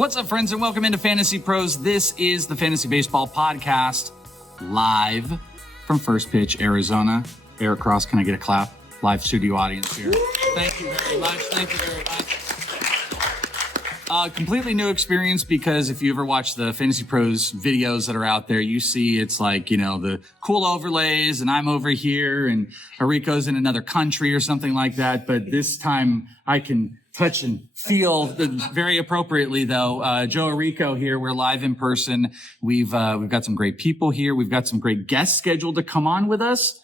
What's up, friends, and welcome into Fantasy Pros. This is the Fantasy Baseball Podcast, live from First Pitch, Arizona. Eric Cross, can I get a clap? Live studio audience here. Thank you very much. Thank you very much. Completely new experience, because if you ever watch the Fantasy Pros videos that are out there, you see it's like, you know, the cool overlays, and I'm over here, and Orrico's in another country or something like that. But this time I can touch and feel very appropriately, though. Joe Orrico here. We're live in person. We've got some great people here. We've got some great guests scheduled to come on with us.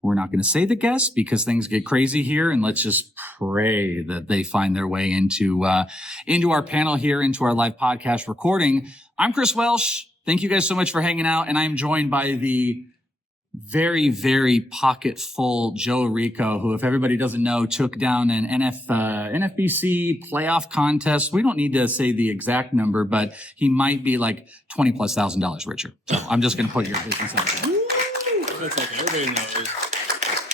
We're not going to say the guests because things get crazy here, and let's just pray that they find their way into our panel here, into our live podcast recording. I'm Chris Welsh. Thank you guys so much for hanging out, and I'm joined by the very, very pocket full Joe Orrico, who, if everybody doesn't know, took down an NFBC playoff contest. We don't need to say the exact number, but he might be like $20,000+ richer. So I'm just going to put your business out there. That's okay. Everybody knows.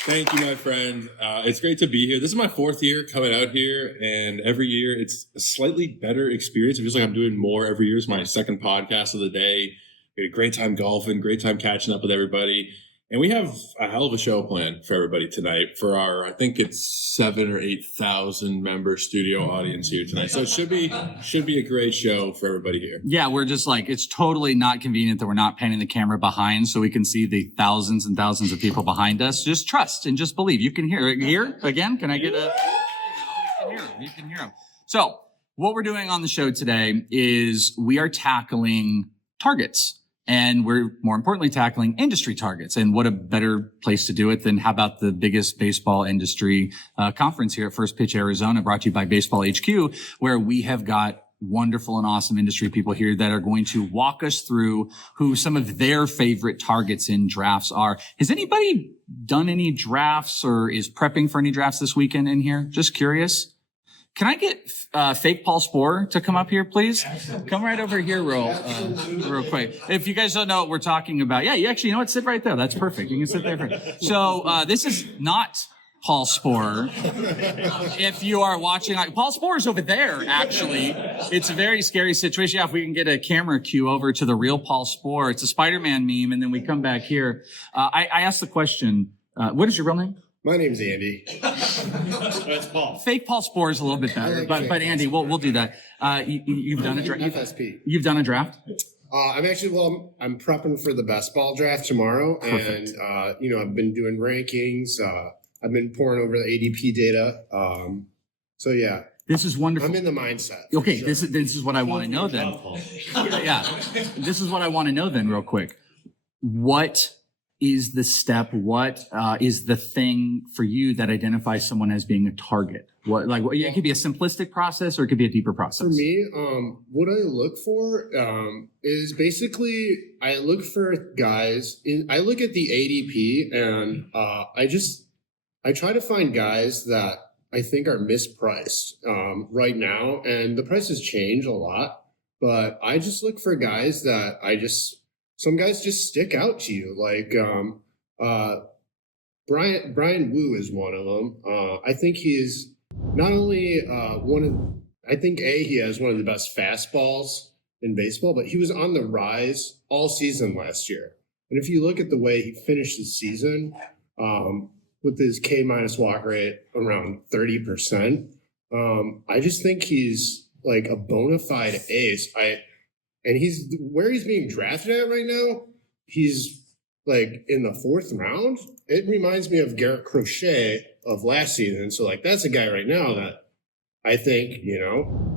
Thank you, my friend. It's great to be here. This is my 4th year coming out here, and every year it's a slightly better experience. It feels like I'm doing more every year. It's my 2nd podcast of the day. We had a great time golfing, great time catching up with everybody. And we have a hell of a show planned for everybody tonight for our, I think it's 7,000 or 8,000 member studio audience here tonight. So it should be a great show for everybody here. Yeah, we're just like, it's totally not convenient that we're not panning the camera behind so we can see the thousands and thousands of people behind us. Just trust and just believe. You can hear it here again. Can I get a? You can hear them. So what we're doing on the show today is we are tackling targets. And we're more importantly tackling industry targets. And what a better place to do it than how about the biggest baseball industry conference here at First Pitch, Arizona, brought to you by Baseball HQ, where we have got wonderful and awesome industry people here that are going to walk us through who some of their favorite targets in drafts are. Has anybody done any drafts or is prepping for any drafts this weekend in here? Just curious. Can I get fake Paul Sporer to come up here, please? Come right over here real quick. If you guys don't know what we're talking about, yeah, you actually, you know what? Sit right there. That's perfect. You can sit there. So this is not Paul Sporer. If you are watching, Paul Sporer's over there, actually. It's a very scary situation. Yeah, if we can get a camera cue over to the real Paul Sporer. It's a Spider-Man meme, and then we come back here. I asked the question, what is your real name? My name's Andy. That's Paul. Fake Paul Sporer is a little bit better, but Andy, we'll do that. You've done a draft. FSP. You've done a draft. I'm prepping for the best ball draft tomorrow. Perfect. And I've been doing rankings. I've been pouring over the ADP data. So yeah. This is wonderful. I'm in the mindset. Okay, sure. this is what I want to know then. Yeah. This is what I want to know then, real quick. What is the step? What is the thing for you that identifies someone as being a target? It could be a simplistic process or it could be a deeper process. For me, what I look for is basically I look for guys. I look at the ADP and I try to find guys that I think are mispriced right now, and the prices change a lot. But I just look for guys that some guys just stick out to you, like Brian Wu is one of them. I think he's not only he has one of the best fastballs in baseball, but he was on the rise all season last year. And if you look at the way he finished the season, with his K- walk rate around 30%, I just think he's like a bona fide ace. And he's where he's being drafted at right now. He's like in the 4th round. It reminds me of Garrett Crochet of last season. So like that's a guy right now that I think, you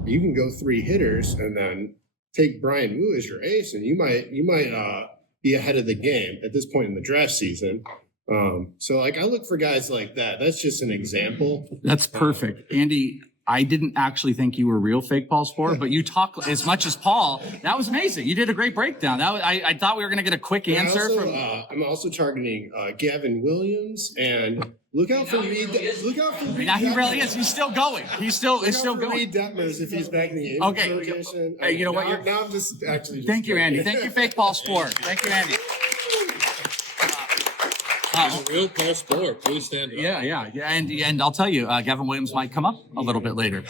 can go 3 hitters and then take Brian Wu as your ace, and you might be ahead of the game at this point in the draft season. So like I look for guys like that. That's just an example. That's perfect. Andy, I didn't actually think you were real fake Paul Sporer, but you talk as much as Paul. That was amazing. You did a great breakdown. I thought we were going to get a quick answer. I'm also targeting Gavin Williams, and look out for Reed. Look out for Reed. Now he really is. He's still going. He's still going. Reed Detmers if he's back in the game. Okay. Hey, you know what? Now I'm just actually. Thank you, Andy. Thank you, fake Paul Sporer. Thank you, Andy. Real Paul Sporer, please stand up. Yeah. And I'll tell you, Gavin Williams might come up a little bit later.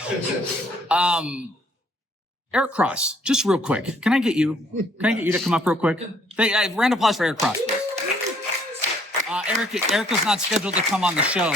Eric Cross, just real quick. Can I get you to come up real quick? Round of applause for Eric Cross, please. Eric was not scheduled to come on the show.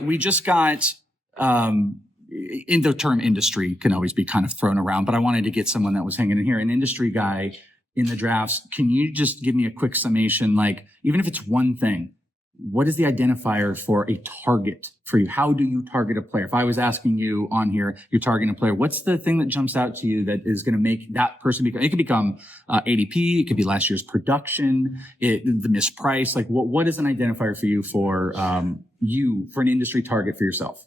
We just got, in the term industry can always be kind of thrown around, but I wanted to get someone that was hanging in here, an industry guy in the drafts. Can you just give me a quick summation? Like, even if it's one thing, what is the identifier for a target for you? How do you target a player? If I was asking you on here, you're targeting a player, what's the thing that jumps out to you that is going to make that person become, it could become ADP, it could be last year's production, the missed price. Like what is an identifier for you for an industry target for yourself?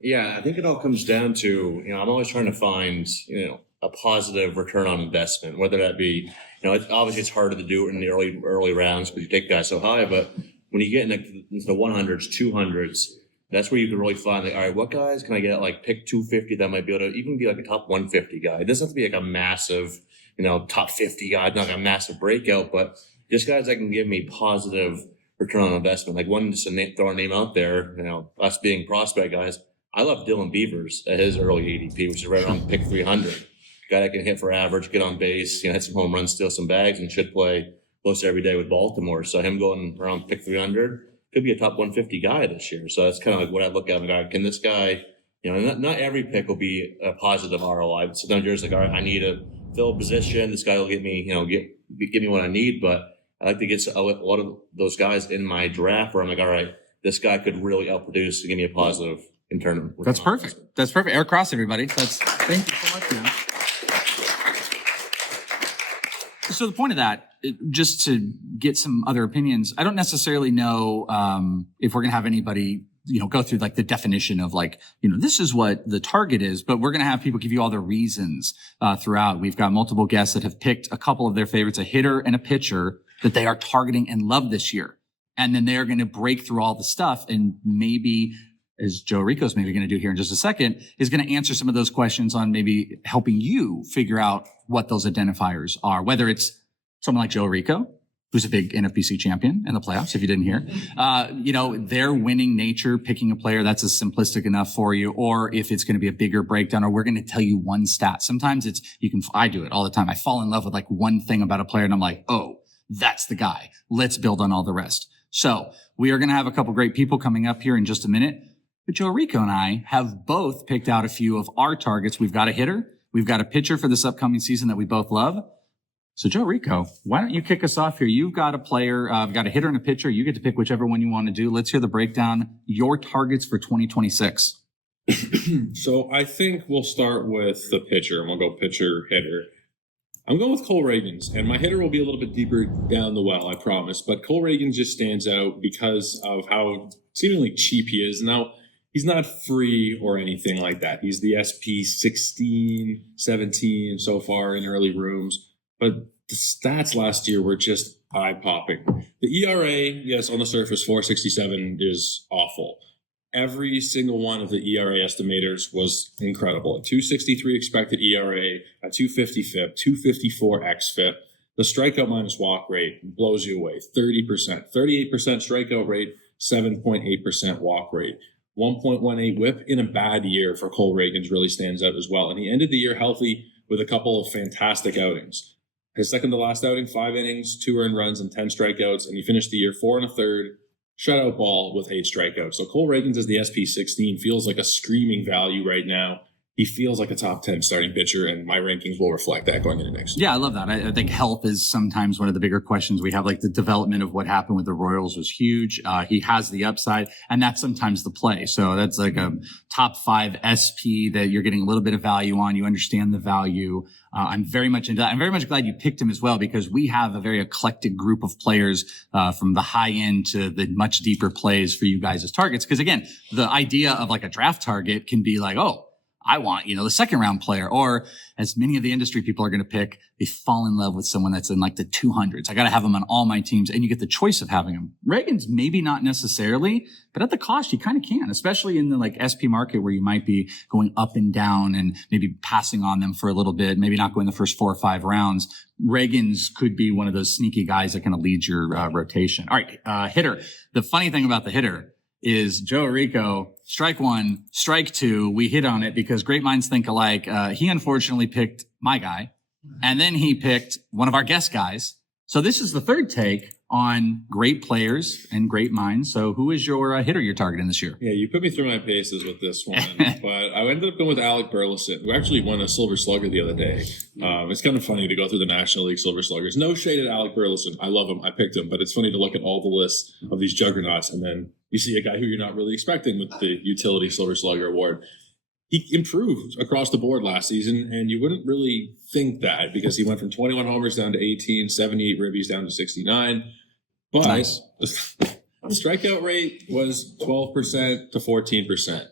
Yeah, I think it all comes down to, I'm always trying to find, a positive return on investment, whether that be, obviously it's harder to do it in the early rounds because you take guys so high, but when you get into the 100s, 200s, that's where you can really find, like, all right, what guys can I get at, like, pick 250 that might be able to even be like a top 150 guy? It doesn't have to be like a massive, top 50 guy, not like a massive breakout, but just guys that can give me positive return on investment. Like one, just to throw a name out there, us being prospect guys, I love Dylan Beavers at his early ADP, which is right around pick 300. Guy that can hit for average, get on base, hit some home runs, steal some bags, and should play close every day with Baltimore. So him going around pick 300 could be a top 150 guy this year. So that's kind of like what I look at and go, can this guy, not every pick will be a positive ROI. But sometimes you're just like, all right, I need to fill a position. This guy will get me, give me what I need. But I like to get a lot of those guys in my draft where I'm like, all right, this guy could really outproduce to give me a positive return. That's perfect. That's perfect. Eric Cross, everybody. Thank you so much, man. So the point of that, just to get some other opinions, I don't necessarily know if we're going to have anybody, go through like the definition of like, this is what the target is, but we're going to have people give you all the reasons throughout. We've got multiple guests that have picked a couple of their favorites, a hitter and a pitcher that they are targeting and love this year. And then they are going to break through all the stuff and maybe, as Joe Orrico's maybe going to do here in just a second, is going to answer some of those questions on maybe helping you figure out what those identifiers are, whether it's someone like Joe Orrico, who's a big NFBC champion in the playoffs, if you didn't hear, their winning nature, picking a player that's as simplistic enough for you, or if it's going to be a bigger breakdown, or we're going to tell you one stat. Sometimes I do it all the time. I fall in love with like one thing about a player and I'm like, oh, that's the guy. Let's build on all the rest. So we are going to have a couple great people coming up here in just a minute. But Joe Orrico and I have both picked out a few of our targets. We've got a hitter. We've got a pitcher for this upcoming season that we both love. So Joe Orrico, why don't you kick us off here? You've got a player, I've got a hitter and a pitcher. You get to pick whichever one you want to do. Let's hear the breakdown. Your targets for 2026. So I think we'll start with the pitcher, and we'll go pitcher, hitter. I'm going with Cole Ragans, and my hitter will be a little bit deeper down the well, I promise. But Cole Ragans just stands out because of how seemingly cheap he is. Now, he's not free or anything like that. He's the SP 16, 17 so far in early rooms. But the stats last year were just eye-popping. The ERA, yes, on the surface, 4.67 is awful. Every single one of the ERA estimators was incredible. A 2.63 expected ERA, a 2.50 FIP, 2.54 xFIP. The strikeout minus walk rate blows you away, 30%. 38% strikeout rate, 7.8% walk rate. 1.18 whip in a bad year for Cole Ragans really stands out as well. And he ended the year healthy with a couple of fantastic outings. His second to last outing, 5 innings, 2 earned runs, and 10 strikeouts. And he finished the year 4 1/3, shutout ball with 8 strikeouts. So Cole Ragans as the SP16 feels like a screaming value right now. He feels like a top 10 starting pitcher, and my rankings will reflect that going into next year. Yeah, I love that. I think health is sometimes one of the bigger questions we have. Like the development of what happened with the Royals was huge. He has the upside, and that's sometimes the play. So that's like a top 5 SP that you're getting a little bit of value on. You understand the value. I'm very much into that. I'm very much glad you picked him as well, because we have a very eclectic group of players from the high end to the much deeper plays for you guys as targets. Because again, the idea of like a draft target can be like, oh, I want, the second round player, or as many of the industry people are going to pick, they fall in love with someone that's in like the 200s. I got to have them on all my teams, and you get the choice of having them. Ragans, maybe not necessarily, but at the cost, you kind of can, especially in the like SP market where you might be going up and down and maybe passing on them for a little bit, maybe not going the first 4 or 5 rounds. Ragans could be one of those sneaky guys that kind of leads your rotation. All right, hitter. The funny thing about the hitter is Joe Orrico strike one, strike two. We hit on it because great minds think alike. He unfortunately picked my guy, and then he picked one of our guest guys. So this is the third take on great players and great minds. So who is your hitter you're targeting this year? Yeah, you put me through my paces with this one, but I ended up going with Alec Burleson, who actually won a Silver Slugger the other day. It's kind of funny to go through the National League Silver Sluggers. No shade at Alec Burleson. I love him. I picked him, but it's funny to look at all the lists of these juggernauts, and then you see a guy who you're not really expecting with the utility Silver Slugger award. He improved across the board last season, and you wouldn't really think that because he went from 21 homers down to 18, 78 ribbies down to 69. But Nice. the strikeout rate was 12% to 14%.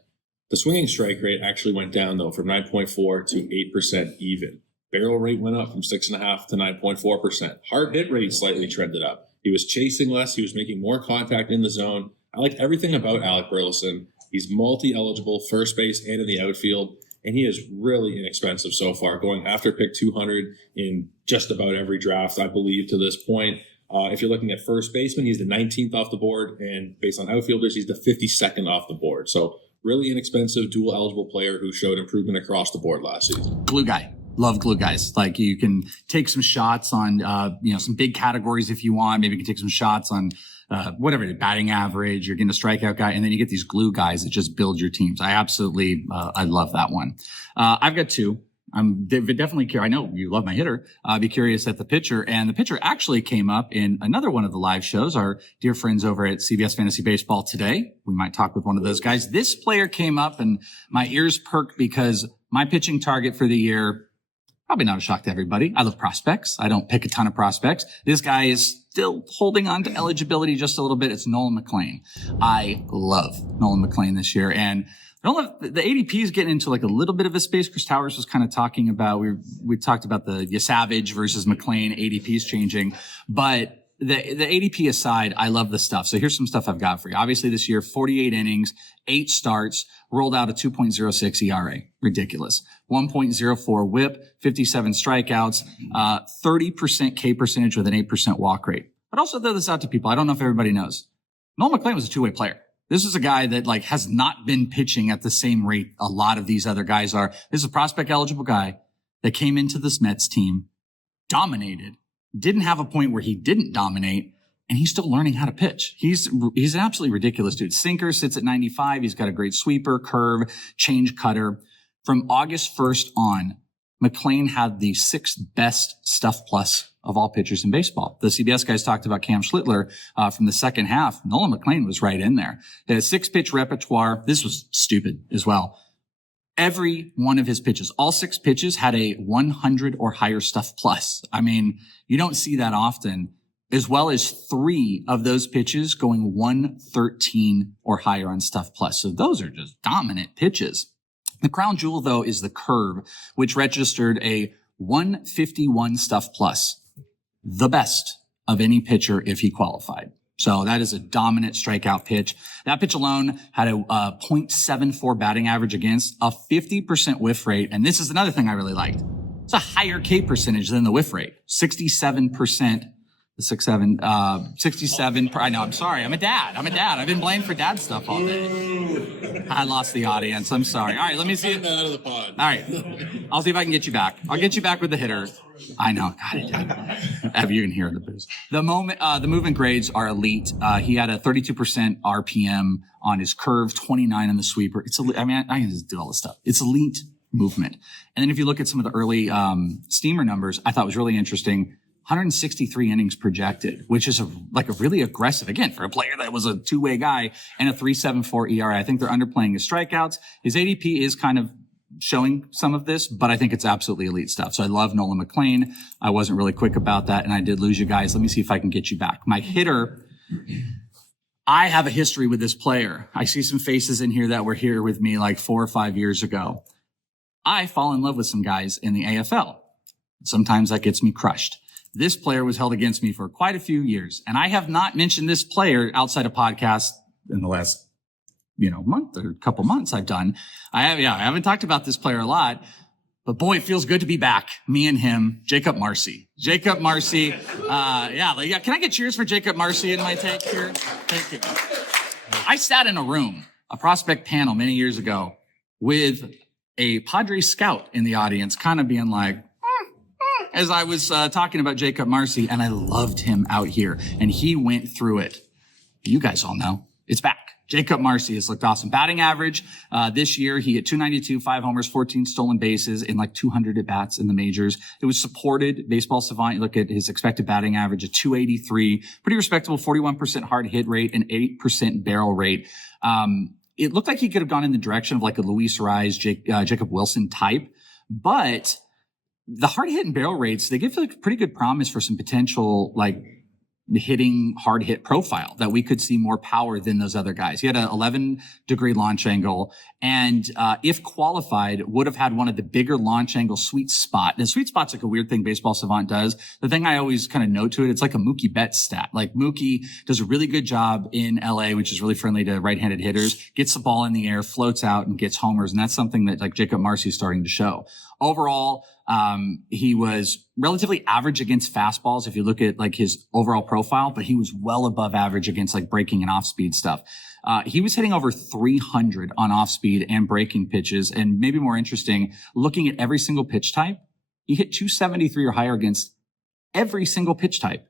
The swinging strike rate actually went down, though, from 9.4 to 8% even. Barrel rate went up from 6.5 to 9.4%. Hard hit rate slightly trended up. He was chasing less. He was making more contact in the zone. I liked everything about Alec Burleson. He's multi-eligible, first base and in the outfield, and he is really inexpensive so far, going after pick 200 in just about every draft, I believe, to this point. If you're looking at first baseman, he's the 19th off the board, and based on outfielders, he's the 52nd off the board. So really inexpensive, dual-eligible player who showed improvement across the board last season. Glue guy. Love glue guys. Like you can take some shots on, some big categories if you want. Maybe you can take some shots on whatever, batting average. You're getting a strikeout guy, and then you get these glue guys that just build your teams. I absolutely, I love that one. I've got two. I'm definitely curious. I know you love my hitter. I'll be curious at the pitcher. And the pitcher actually came up in another one of the live shows, our dear friends over at CBS Fantasy Baseball today. We might talk with one of those guys. This player came up and my ears perked because my pitching target for the year, probably not a shock to everybody. I love prospects. I don't pick a ton of prospects. This guy is still holding on to eligibility just a little bit. It's Nolan McLean. I love Nolan McLean this year. And the ADP is getting into like a little bit of a space. Chris Towers was kind of talking about, we talked about the Savage versus McLean ADPs changing, but the ADP aside, I love the stuff. So here's some stuff I've got for you. Obviously this year, 48 innings, 8 starts, rolled out a 2.06 ERA. Ridiculous. 1.04 whip, 57 strikeouts, 30% K percentage with an 8% walk rate. But also throw this out to people. I don't know if everybody knows. Nolan McLean was a two-way player. This is a guy that has not been pitching at the same rate a lot of these other guys are. This is a prospect eligible guy that came into this Mets team, dominated, didn't have a point where he didn't dominate, and he's still learning how to pitch. He's an absolutely ridiculous dude. Sinker sits at 95. He's got a great sweeper, curve, change cutter. From August 1st on, McLean had the 6th best stuff plus of all pitchers in baseball. The CBS guys talked about Cam Schlittler from the second half. Nolan McLean was right in there. He had a 6-pitch repertoire. This was stupid as well. Every one of his pitches, all 6 pitches had a 100 or higher stuff plus. I mean, you don't see that often, as well as 3 of those pitches going 113 or higher on stuff plus. So those are just dominant pitches. The crown jewel, though, is the curve, which registered a 151 stuff plus, the best of any pitcher if he qualified. So that is a dominant strikeout pitch. That pitch alone had a .74 batting average against, a 50% whiff rate. And this is another thing I really liked. It's a higher K percentage than the whiff rate, 67%. 67. I know. I'm sorry. I'm a dad. I've been blamed for dad stuff all day. I lost the audience. I'm sorry. All right. Let me see it. Out of the pod. All right. I'll see if I can get you back. I'll get you back with the hitter. I know. God, you can hear the boost. The movement grades are elite. He had a 32% RPM on his curve, 29 on the sweeper. I can just do all this stuff. It's elite movement. And then if you look at some of the early steamer numbers, I thought was really interesting. 163 innings projected, which is a really aggressive, again, for a player that was a two-way guy, and a 3.74 ERA. I think they're underplaying his strikeouts. His ADP is kind of showing some of this, but I think it's absolutely elite stuff. So I love Nolan McLean. I wasn't really quick about that, and I did lose you guys. Let me see if I can get you back. My hitter, I have a history with this player. I see some faces in here that were here with me like 4 or 5 years ago. I fall in love with some guys in the AFL. Sometimes that gets me crushed. This player was held against me for quite a few years, and I have not mentioned this player outside of podcasts in the last, month or couple months I've done. I haven't talked about this player a lot, but boy, it feels good to be back. Me and him, Jakob Marsee. Can I get cheers for Jakob Marsee in my take here? Thank you. I sat in a room a prospect panel many years ago with a Padres scout in the audience, kind of being like, as I was talking about Jakob Marsee, and I loved him out here, and he went through it. You guys all know it's back. Jakob Marsee has looked awesome. Batting average this year, he hit 292, 5 homers, 14 stolen bases in like 200 at-bats in the majors. It was supported. Baseball Savant, you look at his expected batting average of 283, pretty respectable, 41% hard hit rate and 8% barrel rate. It looked like he could have gone in the direction of like a Luis Rise, Jacob Wilson type, but the hard hit and barrel rates, they give like pretty good promise for some potential like hitting hard hit profile that we could see more power than those other guys. He had an 11-degree launch angle and if qualified would have had one of the bigger launch angle sweet spot. The sweet spot's like a weird thing Baseball Savant does. The thing I always kind of note to it, it's like a Mookie Betts stat. Like Mookie does a really good job in LA, which is really friendly to right-handed hitters, gets the ball in the air, floats out and gets homers. And that's something that like Jakob Marsee is starting to show. Overall, he was relatively average against fastballs if you look at like his overall profile, but he was well above average against like breaking and off speed stuff. He was hitting over 300 on off speed and breaking pitches. And maybe more interesting, looking at every single pitch type, he hit 273 or higher against every single pitch type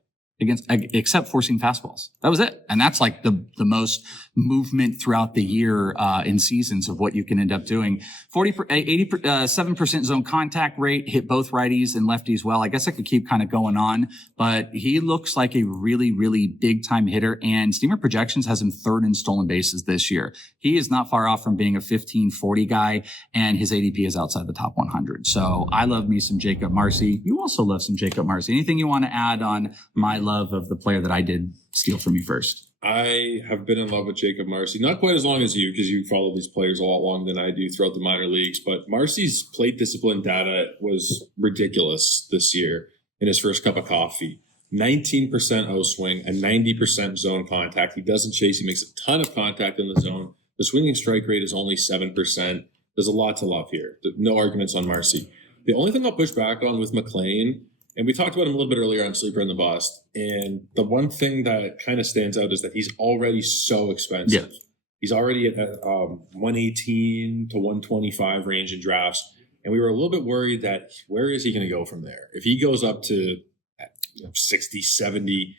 except forcing fastballs. That was it. And that's like the most movement throughout the year, in seasons of what you can end up doing. 87% zone contact rate, hit both righties and lefties well. I guess I could keep kind of going on, but he looks like a really, really big time hitter, and Steamer Projections has him third in stolen bases this year. He is not far off from being a 1540 guy, and his ADP is outside the top 100. So I love me some Jakob Marsee. You also love some Jakob Marsee. Anything you want to add on my love of the player that I did steal from you first? I have been in love with Jakob Marsee, not quite as long as you, because you follow these players a lot longer than I do throughout the minor leagues, but Marsee's plate discipline data was ridiculous this year in his first cup of coffee. 19% O-swing and 90% zone contact. He doesn't chase. He makes a ton of contact in the zone. The swinging strike rate is only 7%. There's a lot to love here. No arguments on Marsee. The only thing I'll push back on with McLean, and we talked about him a little bit earlier on Sleeper and the Bust, and the one thing that kind of stands out is that he's already so expensive. Yeah. He's already at 118 to 125 range in drafts, and we were a little bit worried that where is he going to go from there? If he goes up to 60, 70,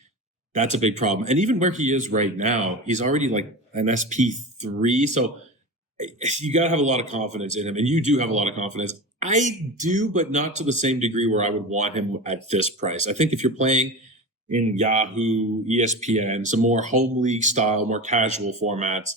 that's a big problem. And even where he is right now, he's already like an SP3, so you got to have a lot of confidence in him, and you do have a lot of confidence. I do, but not to the same degree where I would want him at this price. I think if you're playing in Yahoo, ESPN, some more home league style, more casual formats,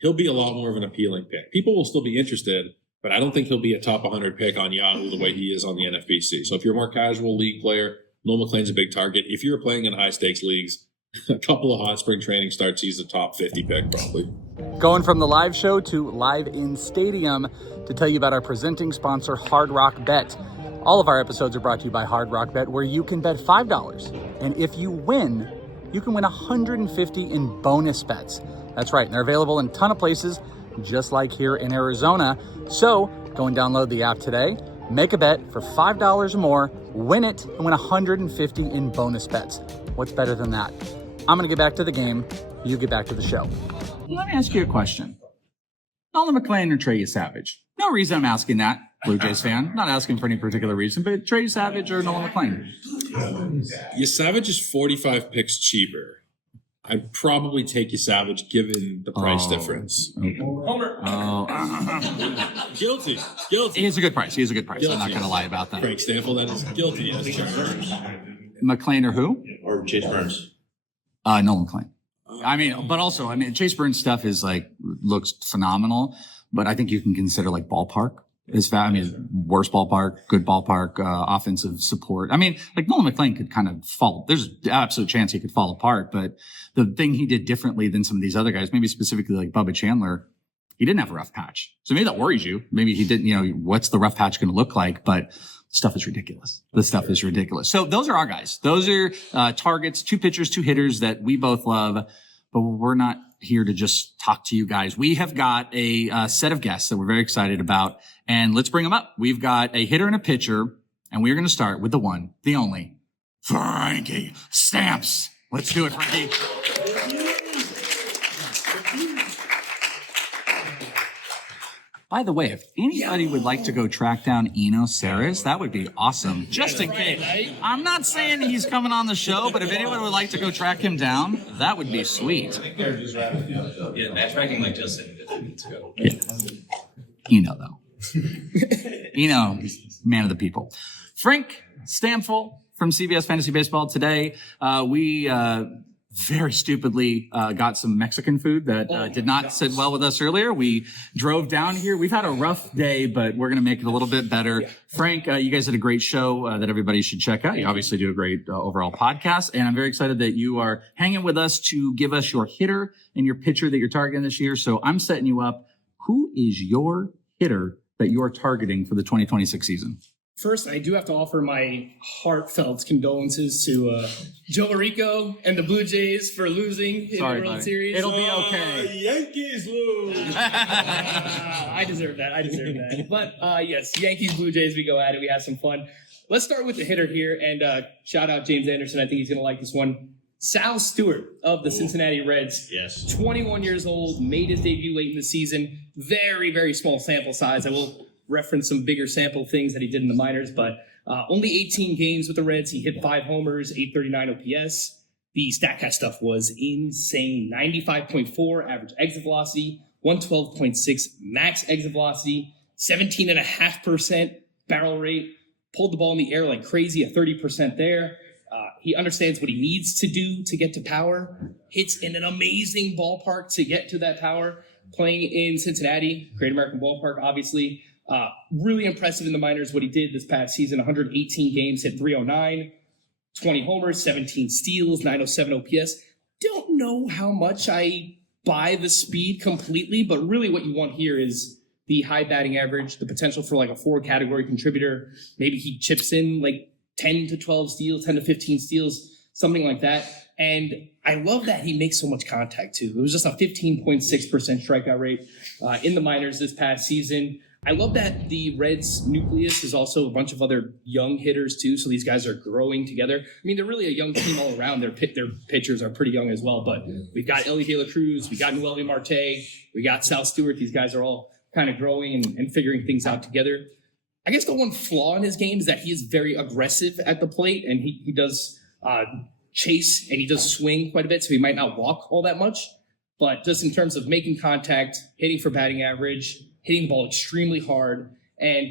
he'll be a lot more of an appealing pick. People will still be interested, but I don't think he'll be a top 100 pick on Yahoo the way he is on the NFBC. So if you're a more casual league player, Nolan McLean's a big target. If you're playing in high stakes leagues, a couple of hot spring training starts, he's a top 50 pick probably. Going from the live show to live in stadium to tell you about our presenting sponsor, Hard Rock Bet. All of our episodes are brought to you by Hard Rock Bet, where you can bet $5. And if you win, you can win $150 in bonus bets. That's right. And they're available in a ton of places, just like here in Arizona. So go and download the app today. Make a bet for $5 or more, win it, and win $150 in bonus bets. What's better than that? I'm going to get back to the game. You get back to the show. Let me ask you a question. Nolan McLean or Trey Savage? No reason I'm asking that, Blue Jays fan. Not asking for any particular reason, but Trey Savage or Nolan McLean? Savage is 45 picks cheaper. I'd probably take Savage given the price difference. Okay. Homer. Guilty. He's a good price. Guilty, I'm not going to lie about that. Frank Stampfl, that is guilty as charged. McLean or who? Or Chase Burns. Nolan McLean. Chase Burns stuff is looks phenomenal, but I think you can consider ballpark. Worst ballpark, good ballpark, offensive support. Nolan McLean could kind of fall. There's an absolute chance he could fall apart, but the thing he did differently than some of these other guys, maybe specifically like Bubba Chandler, he didn't have a rough patch. So maybe that worries you. Maybe he didn't, what's the rough patch going to look like? But stuff is ridiculous. The stuff is ridiculous. So those are our guys. Those are targets, 2 pitchers, 2 hitters that we both love, but we're not here to just talk to you guys. We have got a set of guests that we're very excited about, and let's bring them up. We've got a hitter and a pitcher, and we're going to start with the one, the only, Frankie Stamps. Let's do it, Frankie. By the way, if anybody would like to go track down Eno Sarris, that would be awesome. Just in case. I'm not saying he's coming on the show, but if anyone would like to go track him down, that would be sweet. Yeah, matchmaking like just 15 minutes ago. Yeah. Eno, though. Eno, man of the people. Frank Stampfl from CBS Fantasy Baseball. Today, we very stupidly got some Mexican food that did not sit well with us earlier. We drove down here. We've had a rough day, but we're going to make it a little bit better. Yeah. Frank, you guys did a great show that everybody should check out. You obviously do a great overall podcast, and I'm very excited that you are hanging with us to give us your hitter and your pitcher that you're targeting this year. So I'm setting you up. Who is your hitter that you are targeting for the 2026 season? First, I do have to offer my heartfelt condolences to Joe Orrico and the Blue Jays for losing in the World Series. It'll be okay. Yankees lose. I deserve that. But yes, Yankees, Blue Jays, we go at it. We have some fun. Let's start with the hitter here. And shout out James Anderson. I think he's going to like this one. Sal Stewart of the Cincinnati Reds. Yes. 21 years old, made his debut late in the season. Very, very small sample size. I will reference some bigger sample things that he did in the minors, but only 18 games with the Reds. He hit 5 homers, 839 OPS. The StatCast stuff was insane. 95.4 average exit velocity, 112.6 max exit velocity, 17.5% barrel rate. Pulled the ball in the air like crazy, a 30% there. He understands what he needs to do to get to power. Hits in an amazing ballpark to get to that power. Playing in Cincinnati, Great American Ballpark, obviously. Really impressive in the minors what he did this past season. 118 games, hit 309, 20 homers, 17 steals, 907 OPS. Don't know how much I buy the speed completely, but really what you want here is the high batting average, the potential for like a 4-category contributor. Maybe he chips in like 10 to 12 steals, 10 to 15 steals, something like that. And I love that he makes so much contact too. It was just a 15.6% strikeout rate in the minors this past season. I love that the Reds nucleus is also a bunch of other young hitters too. So these guys are growing together. I mean, they're really a young team all around. Their pitchers are pretty young as well. But we've got Elly De La Cruz, we got Nolan Marte, we got Sal Stewart. These guys are all kind of growing and figuring things out together. I guess the one flaw in his game is that he is very aggressive at the plate, and he does chase and he does swing quite a bit, so he might not walk all that much. But just in terms of making contact, hitting for batting average, hitting the ball extremely hard, and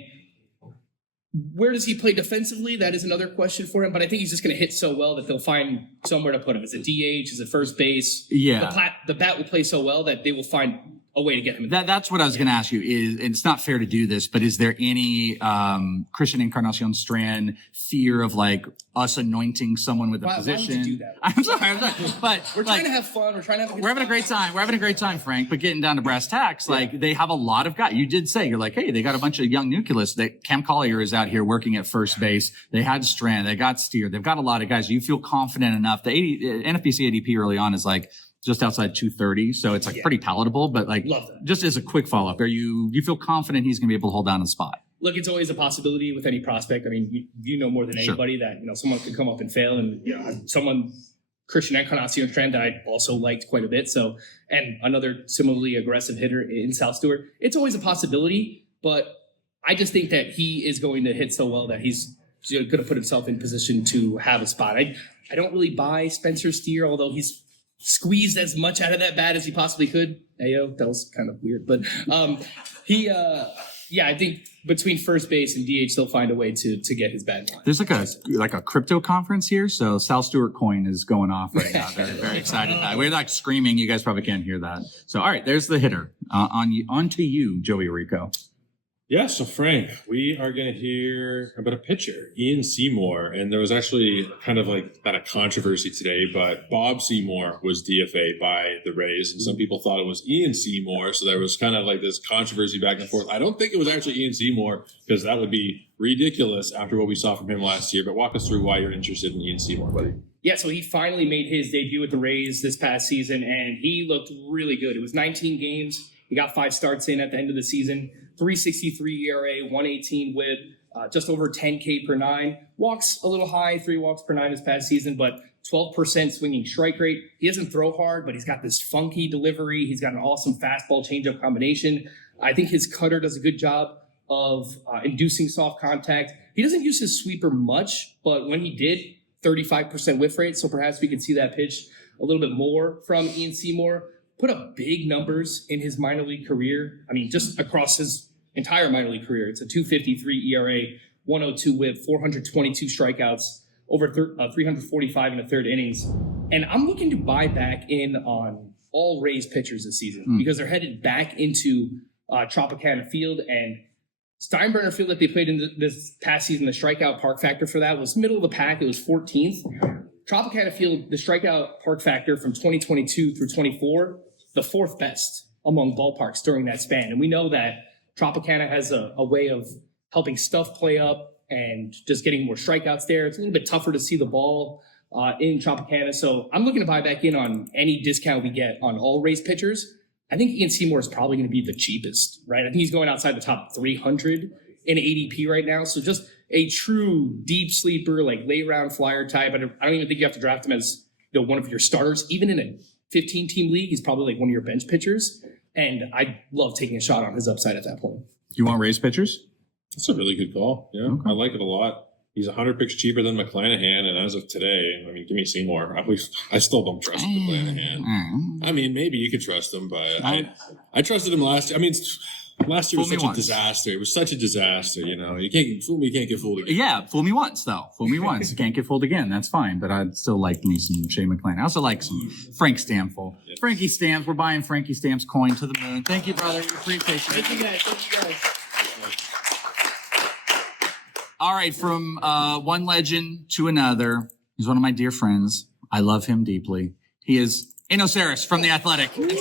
where does he play defensively? That is another question for him, but I think he's just going to hit so well that they'll find somewhere to put him. Is it DH? Is it first base? Yeah. The bat will play so well that they will find a way to get him. That's what I was going to ask you is, and it's not fair to do this, but is there any Christian Encarnacion Strand fear of like us anointing someone with a position? Why would you do that? I'm sorry, but we're trying to have fun. We're having a great time. We're having a great time, Frank. But getting down to brass tacks, like they have a lot of guys. You did say you're like, hey, they got a bunch of young nucleus. That Cam Collier is out here working at first base. They had Strand. They got Steer. They've got a lot of guys. You feel confident enough. The NFBC ADP early on is like just outside 230, so it's like pretty palatable. But like, just as a quick follow up, you feel confident he's going to be able to hold down the spot? Look, it's always a possibility with any prospect. I mean, you know more than anybody that someone could come up and fail, and someone Christian Encarnacion Strand that I also liked quite a bit. So, and another similarly aggressive hitter in Sal Stewart. It's always a possibility, but I just think that he is going to hit so well that he's going to put himself in position to have a spot. I don't really buy Spencer Steer, although he's squeezed as much out of that bat as he possibly could. Ayo, that was kind of weird, but I think between first base and DH, they'll find a way to get his bat line. There's like a crypto conference here, so Sal Stewart coin is going off right now. They're very excited about it. We're like screaming. You guys probably can't hear that. So, all right, there's the hitter. On to you, Joey Orrico. Yeah, so Frank, we are going to hear about a pitcher, Ian Seymour, and there was actually kind of like not a controversy today, but Bob Seymour was DFA'd by the Rays, and some people thought it was Ian Seymour, so there was kind of like this controversy back and forth. I don't think it was actually Ian Seymour, because that would be ridiculous after what we saw from him last year, but walk us through why you're interested in Ian Seymour, buddy. Yeah, so he finally made his debut with the Rays this past season, and he looked really good. It was 19 games. He got 5 starts in at the end of the season. 3.63 ERA, 118 WHIP, just over 10K per 9. Walks a little high, 3 walks per 9 this past season, but 12% swinging strike rate. He doesn't throw hard, but he's got this funky delivery. He's got an awesome fastball changeup combination. I think his cutter does a good job of inducing soft contact. He doesn't use his sweeper much, but when he did, 35% whiff rate. So perhaps we could see that pitch a little bit more from Ian Seymour. Put up big numbers in his minor league career. I mean, just across his entire minor league career. It's a 2.53 ERA, 102 whip, 422 strikeouts, over 345 in the third innings. And I'm looking to buy back in on all Rays pitchers this season because they're headed back into Tropicana Field, and Steinbrenner Field that they played in this past season, the strikeout park factor for that was middle of the pack. It was 14th. Tropicana Field, the strikeout park factor from 2022 through 24, the fourth best among ballparks during that span. And we know that Tropicana has a way of helping stuff play up and just getting more strikeouts there. It's a little bit tougher to see the ball in Tropicana. So I'm looking to buy back in on any discount we get on all Rays pitchers. I think Ian Seymour is probably going to be the cheapest, right? I think he's going outside the top 300 in ADP right now. So just a true deep sleeper, like late round flyer type. I don't even think you have to draft him as one of your starters. Even in a 15-team league, he's probably like one of your bench pitchers. And I love taking a shot on his upside at that point. You want Rays pitchers? That's a really good call. Yeah, I like it a lot. He's 100 picks cheaper than McClanahan, and as of today, I mean, give me Seymour. I still don't trust McClanahan. I mean, maybe you could trust him, but I trusted him last year. I mean, last year was such a disaster. It was such a disaster, you know. You can't fool me, you can't get fooled again. Yeah, fool me once, though. Fool me once. You can't get fooled again. That's fine, but I'd still like me some Shea McClanahan. I also like some Frank Stampfl. Yes. Frankie Stamps. We're buying Frankie Stamps coin to the moon. Thank you, brother. We appreciate it. Thank you, guys. Thank you, guys. All right, from one legend to another. He's one of my dear friends. I love him deeply. He is Eno Sarris from The Athletic. We can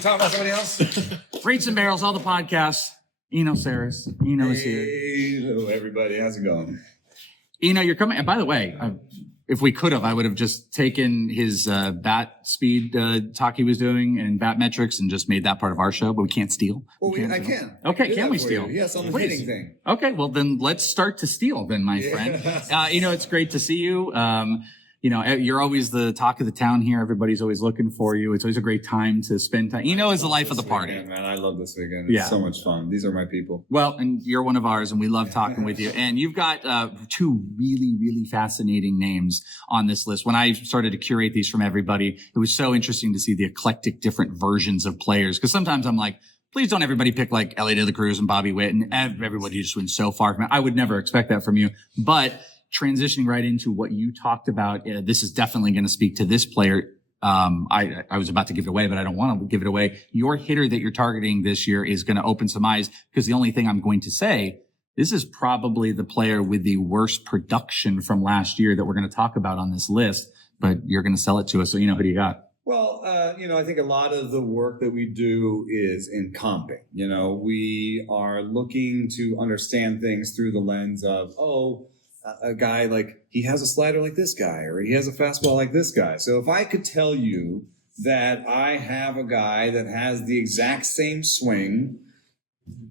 talk about somebody else. Rates and Barrels, all the podcasts. Eno Sarris. Eno is here. Hello, everybody. How's it going? Eno, you're coming. And by the way, if we could have, I would have just taken his bat speed talk he was doing and bat metrics and just made that part of our show, but we can't steal. Well, I can. Okay, can we steal? Yes, on the Please. hitting thing. Okay, well then let's start to steal then, my friend. It's great to see you. You're always the talk of the town here. Everybody's always looking for you. It's always a great time to spend time. Is the life of the party. Weekend, man, I love this weekend. It's so much fun. These are my people. Well, and you're one of ours, and we love talking with you. And you've got two really, really fascinating names on this list. When I started to curate these from everybody, it was so interesting to see the eclectic different versions of players. Because sometimes I'm like, please don't everybody pick like Ellie De La Cruz and Bobby Witt, and everybody just went so far from it. I would never expect that from you. But transitioning right into what you talked about, this is definitely going to speak to this player. I was about to give it away, but I don't want to give it away. Your hitter that you're targeting this year is going to open some eyes, because the only thing I'm going to say, this is probably the player with the worst production from last year that we're going to talk about on this list, but you're going to sell it to us. So, who do you got? Well, I think a lot of the work that we do is in comping. We are looking to understand things through the lens of, a guy like he has a slider like this guy, or he has a fastball like this guy. So if I could tell you that I have a guy that has the exact same swing,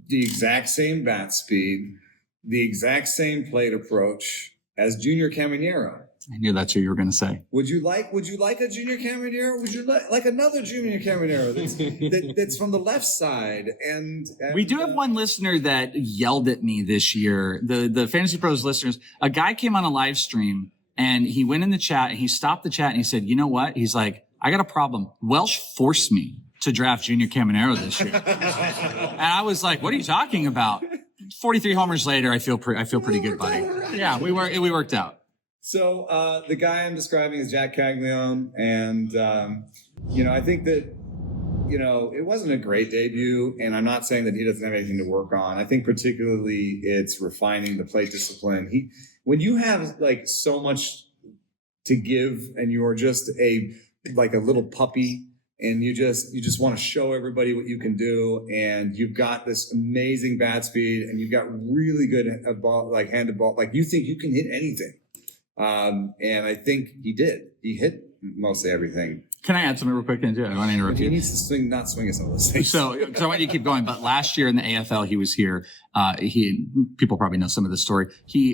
the exact same bat speed, the exact same plate approach as Junior Caminero. I knew that's what you were going to say. Would you like a Junior Caminero? Would you like another Junior Caminero that's from the left side? And we do have one listener that yelled at me this year. The Fantasy Pros listeners, a guy came on a live stream and he went in the chat and he stopped the chat and he said, "You know what?" He's like, "I got a problem. Welsh forced me to draft Junior Caminero this year." And I was like, "What are you talking about?" 43 homers later, I feel pretty good, buddy. Yeah, we worked out. So the guy I'm describing is Jac Caglianone, and I think that it wasn't a great debut, and I'm not saying that he doesn't have anything to work on. I think particularly it's refining the plate discipline. When you have like so much to give, and you're just like a little puppy, and you just want to show everybody what you can do, and you've got this amazing bat speed, and you've got really good handed ball, like you think you can hit anything. And I think he did. He hit mostly everything. Can I add something real quick? I don't want to interrupt He you. needs to swing, not swing at some of those things. So I want you to keep going. But last year in the AFL, he was here. People probably know some of the story.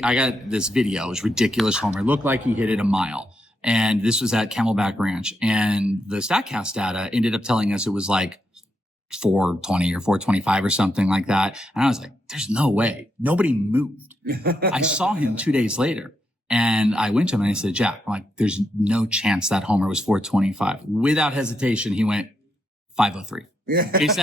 I got this video. It was ridiculous homer. It looked like he hit it a mile. And this was at Camelback Ranch. And the StatCast data ended up telling us it was like 420 or 425 or something like that. And I was like, there's no way. Nobody moved. I saw him 2 days later. And I went to him and I said, Jack, I'm like, there's no chance that homer was 425. Without hesitation, he went 503. He's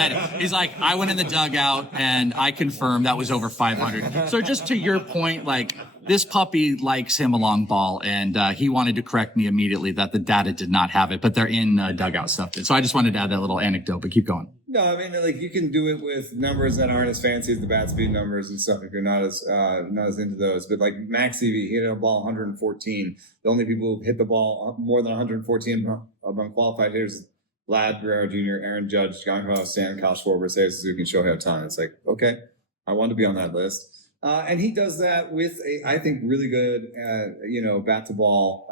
like, I went in the dugout and I confirmed that was over 500. So just to your point, like, this puppy likes him a long ball, and he wanted to correct me immediately that the data did not have it, but they're in dugout stuff. So I just wanted to add that little anecdote, but keep going. No, I mean, like, you can do it with numbers that aren't as fancy as the bat speed numbers and stuff if you're not as into those. But like Max EV, he hit a ball 114. The only people who hit the ball more than 114 of unqualified hitters, Vlad Guerrero Jr., Aaron Judge, Giancarlo Stanton, Kyle Schwarber, Seiya Suzuki, and Shohei Ohtani. It's like, okay, I want to be on that list. And he does that with I think, really good, bat to ball.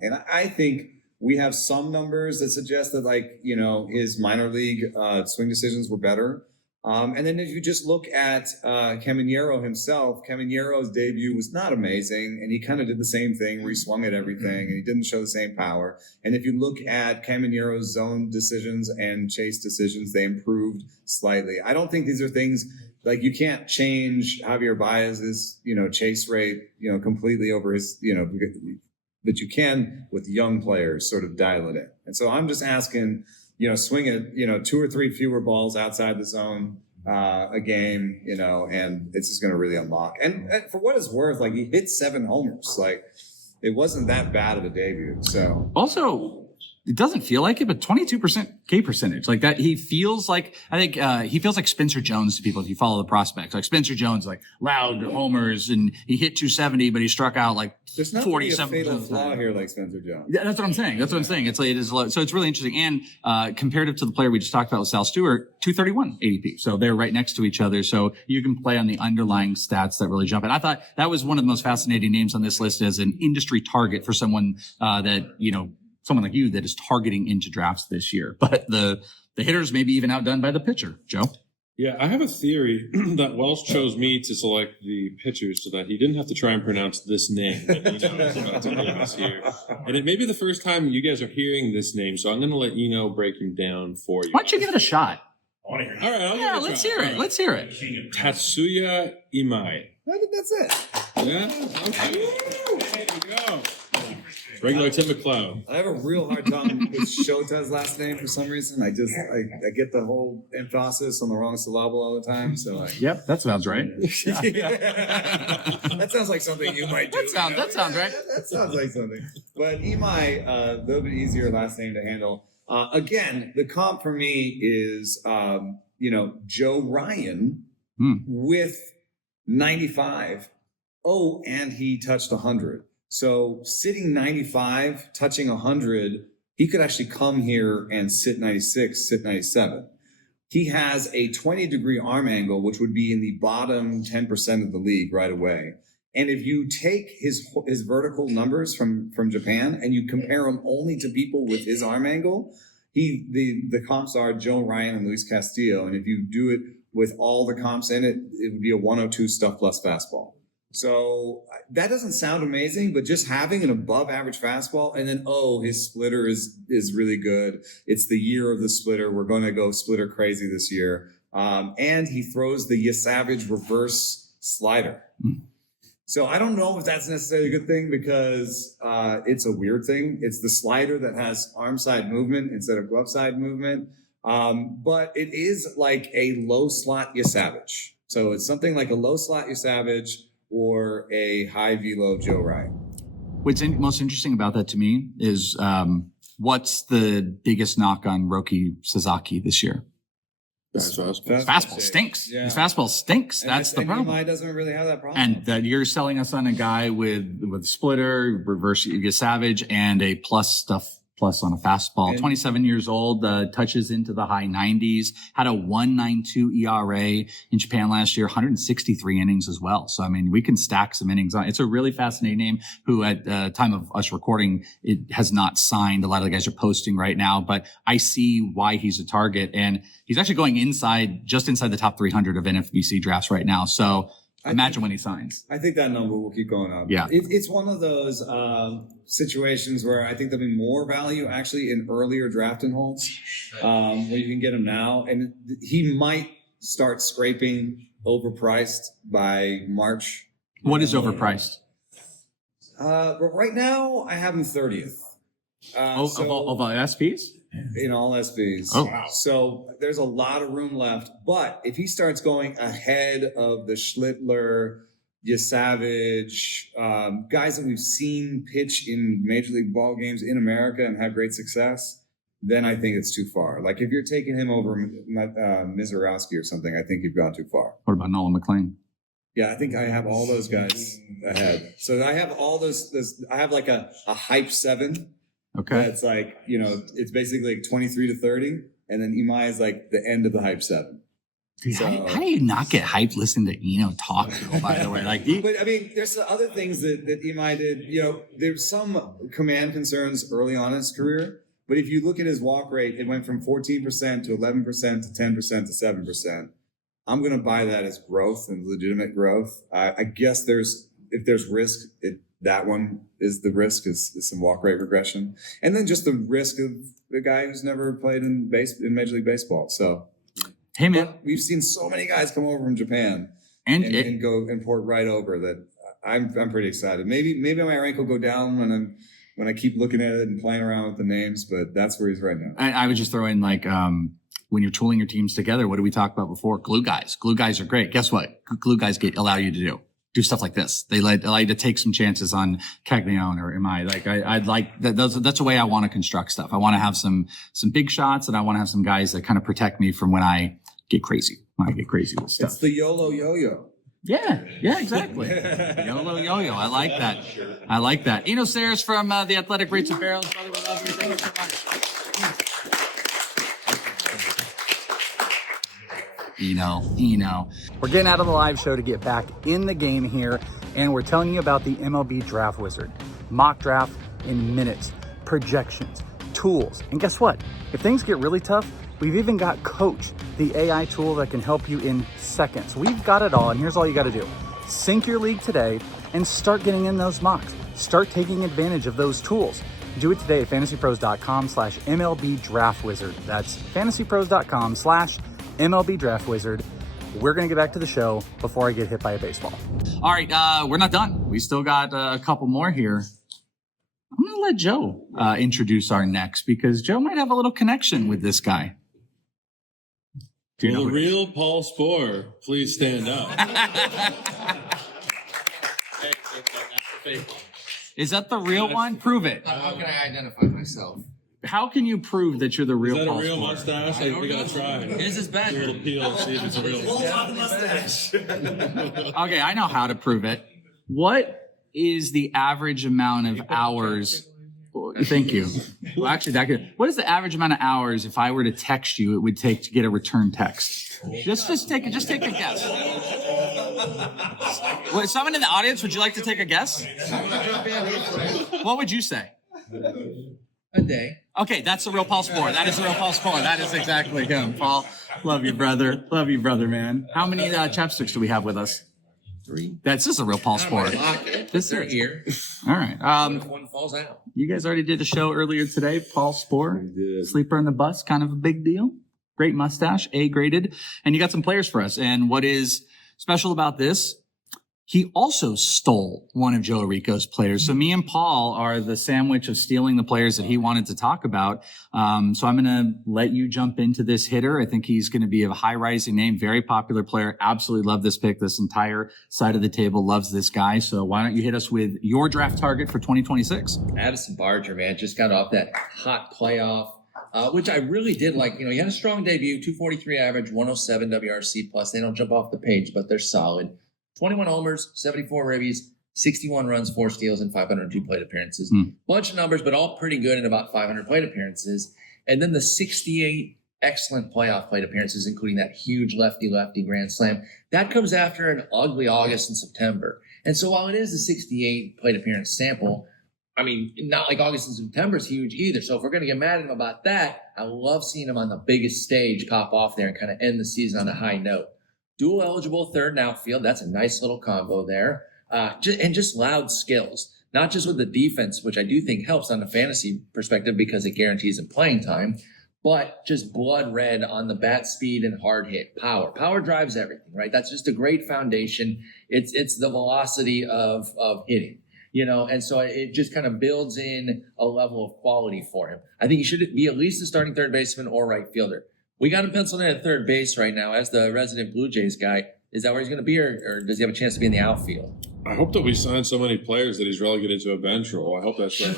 And I think we have some numbers that suggest that, like, his minor league swing decisions were better. And then if you just look at Caminero himself, Caminero's debut was not amazing, and he kind of did the same thing where he swung at everything, and he didn't show the same power. And if you look at Caminero's zone decisions and chase decisions, they improved slightly. I don't think these are things like you can't change Javier Baez's, chase rate, completely over his, but you can with young players sort of dial it in. And so I'm just asking, swing at, 2 or 3 fewer balls outside the zone a game, and it's just going to really unlock. And for what it's worth, like, he hit 7 homers. Like, it wasn't that bad of a debut. So also, it doesn't feel like it, but 22% K percentage. Like that, he feels like, I think, he feels like Spencer Jones to people if you follow the prospects. Like Spencer Jones, like loud homers, and he hit 270, but he struck out like there's not 47%. Really a fatal flaw here like Spencer Jones. Yeah, that's what I'm saying. It's like, it is low. So it's really interesting. And, comparative to the player we just talked about with Sal Stewart, 231 ADP. So they're right next to each other. So you can play on the underlying stats that really jump. And I thought that was one of the most fascinating names on this list as an industry target for someone, someone like you that is targeting into drafts this year. But the hitters may be even outdone by the pitcher. Joe? Yeah, I have a theory that Welsh chose me to select the pitchers so that he didn't have to try and pronounce this name that Eno is about to give us here. And it may be the first time you guys are hearing this name, so I'm going to let Eno break him down for you. Why don't you give it a shot? All right, I'll Yeah, give it a let's try. hear it. All Let's hear it. Tatsuya Imai. I think that's it. Yeah? Okay. There you go. Regular Tim McCloud. I have a real hard time with Shota's last name for some reason. I get the whole emphasis on the wrong syllable all the time. So Yep, that sounds right. that sounds like something you might do. That sounds right. That sounds like something. But Imai, a little bit easier last name to handle. Again, the comp for me is, Joe Ryan with 95. Oh, and he touched 100. So sitting 95, touching 100, he could actually come here and sit 96, sit 97. He has a 20-degree arm angle, which would be in the bottom 10% of the league right away. And if you take his vertical numbers from Japan and you compare them only to people with his arm angle, the comps are Joe Ryan and Luis Castillo. And if you do it with all the comps in it, it would be a 102 stuff plus fastball. So that doesn't sound amazing, but just having an above average fastball and then, his splitter is really good. It's the year of the splitter. We're going to go splitter crazy this year. And he throws the Savage reverse slider. So I don't know if that's necessarily a good thing because it's a weird thing. It's the slider that has arm side movement instead of glove side movement. But it is like a low slot Savage. So it's something like a low slot Savage or a high velo Joe Ryan. What's most interesting about that to me is what's the biggest knock on Roki Sasaki this year? Fastball stinks. Yeah. His fastball stinks. That's the problem. Imai doesn't really have that problem. And that you're selling us on a guy with splitter, reverse Savage, and a plus stuff plus on a fastball. And- 27 years old, touches into the high 90s, had a 1.92 ERA in Japan last year, 163 innings as well. So, I mean, we can stack some innings on. It's a really fascinating name who at the time of us recording, it has not signed. A lot of the guys are posting right now, but I see why he's a target. And he's actually going just inside the top 300 of NFBC drafts right now. So imagine when he signs. I think that number will keep going up. Yeah. It's one of those situations where I think there'll be more value actually in earlier drafting holds where you can get him now. And he might start scraping overpriced by March. What is overpriced? But right now, I have him 30th. Of all SPs? In all SBs. Oh, wow. So there's a lot of room left. But if he starts going ahead of the Schlittler, Savage, guys that we've seen pitch in Major League ball games in America and have great success, then I think it's too far. Like if you're taking him over Mizorowski or something, I think you've gone too far. What about Nolan McLean? Yeah, I think I have all those guys ahead. So I have all those I have like a hype 7. Okay. That's like, it's basically like 23 to 30. And then Imai is like the end of the hype 7. Dude, So- how do you not get hyped listening to Eno talk, though, by the way? Like, But I mean, there's other things that Imai did. There's some command concerns early on in his career. But if you look at his walk rate, it went from 14% to 11% to 10% to 7%. I'm going to buy that as growth and legitimate growth. I guess if there's risk, that one is the risk is some walk rate regression. And then just the risk of the guy who's never played in Major League Baseball. So, hey, man. but we've seen so many guys come over from Japan And and go and port right over that I'm pretty excited. Maybe my rank will go down when I keep looking at it and playing around with the names, but that's where he's right now. I would just throw in like, when you're tooling your teams together, what did we talk about before? Glue guys. Glue guys are great. Guess what? Glue guys allow you to do stuff like this. They allow you to take some chances on Caglianone or Imai. Like I'd like that. That's the way I want to construct stuff. I want to have some big shots, and I want to have some guys that kind of protect me from when I get crazy. When I get crazy with stuff. It's the YOLO yo-yo. Yeah, exactly. YOLO yo-yo. I like that. Eno Sarris from the Athletic Rates of Barrels. Brother, we love you. Thank you so much. Eno. We're getting out of the live show to get back in the game here, and we're telling you about the MLB Draft Wizard. Mock draft in minutes, projections, tools, and guess what? If things get really tough, we've even got Coach, the AI tool that can help you in seconds. We've got it all, and here's all you got to do. Sync your league today and start getting in those mocks. Start taking advantage of those tools. Do it today at fantasypros.com/MLB Draft Wizard. That's fantasypros.com/MLB Draft Wizard. We're going to get back to the show before I get hit by a baseball. All right, we're not done. We still got a couple more here. I'm going to let Joe introduce our next because Joe might have a little connection with this guy. Do you know Will the who it is? real Paul Sporer please stand up? Is that the real one? Prove it. How can I identify myself? How can you prove that you're the real Is that Paul a real Sporer? mustache? We gotta try. His is Do a better. little peel, see if it's a real mustache. Okay, I know how to prove it. What is the average amount of hours? Thank you. Well, actually, what is the average amount of hours if I were to text you it would take to get a return text? Just take a guess. Wait, someone in the audience, would you like to take a guess? What would you say? A day. Okay, that's the real Paul Sporer. That is the real Paul Sporer. That is exactly him. Paul, love you, brother. Love you, brother, man. How many chapsticks do we have with us? 3. This is a real Paul Sporer. This are here. All right. If one falls out. You guys already did the show earlier today. Paul Sporer, sleeper on the bus, kind of a big deal. Great mustache, A graded. And you got some players for us. And what is special about this? He also stole one of Joe Orrico's players. So me and Paul are the sandwich of stealing the players that he wanted to talk about. So I'm going to let you jump into this hitter. I think he's going to be a high rising name, very popular player. Absolutely love this pick. This entire side of the table loves this guy. So why don't you hit us with your draft target for 2026? Addison Barger, man, just got off that hot playoff, which I really did like. He had a strong debut, 243 average, 107 WRC plus. They don't jump off the page, but they're solid. 21 homers, 74 ribbies, 61 runs, 4 steals, and 502 plate appearances. Bunch of numbers, but all pretty good in about 500 plate appearances. And then the 68 excellent playoff plate appearances, including that huge lefty-lefty grand slam. That comes after an ugly August and September. And so while it is a 68 plate appearance sample, I mean, not like August and September is huge either. So if we're going to get mad at him about that, I love seeing him on the biggest stage pop off there and kind of end the season on a high note. Dual eligible third and outfield. That's a nice little combo there. And just loud skills, not just with the defense, which I do think helps on the fantasy perspective because it guarantees him playing time, but just blood red on the bat speed and hard hit power. Power drives everything, right? That's just a great foundation. It's the velocity of hitting, and so it just kind of builds in a level of quality for him. I think he should be at least a starting third baseman or right fielder. We got him penciled in at third base right now as the resident Blue Jays guy. Is that where he's going to be, or does he have a chance to be in the outfield? I hope that we sign so many players that he's relegated to a bench role. I hope that's right.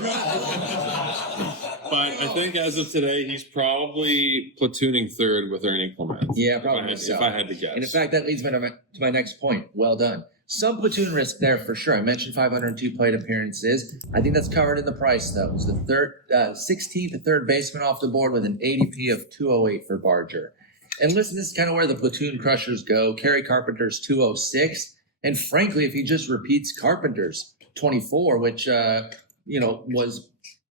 But I think as of today, he's probably platooning third with Ernie Clement. Yeah, probably if I had to guess. And in fact, that leads me to my next point. Well done. Some platoon risk there for sure. I mentioned 502 plate appearances. I think that's covered in the price, though. It was the 16th third baseman off the board with an ADP of 208 for Barger. And listen, this is kind of where the platoon crushers go. Kerry Carpenter's 206. And frankly, if he just repeats Carpenter's 24, which, was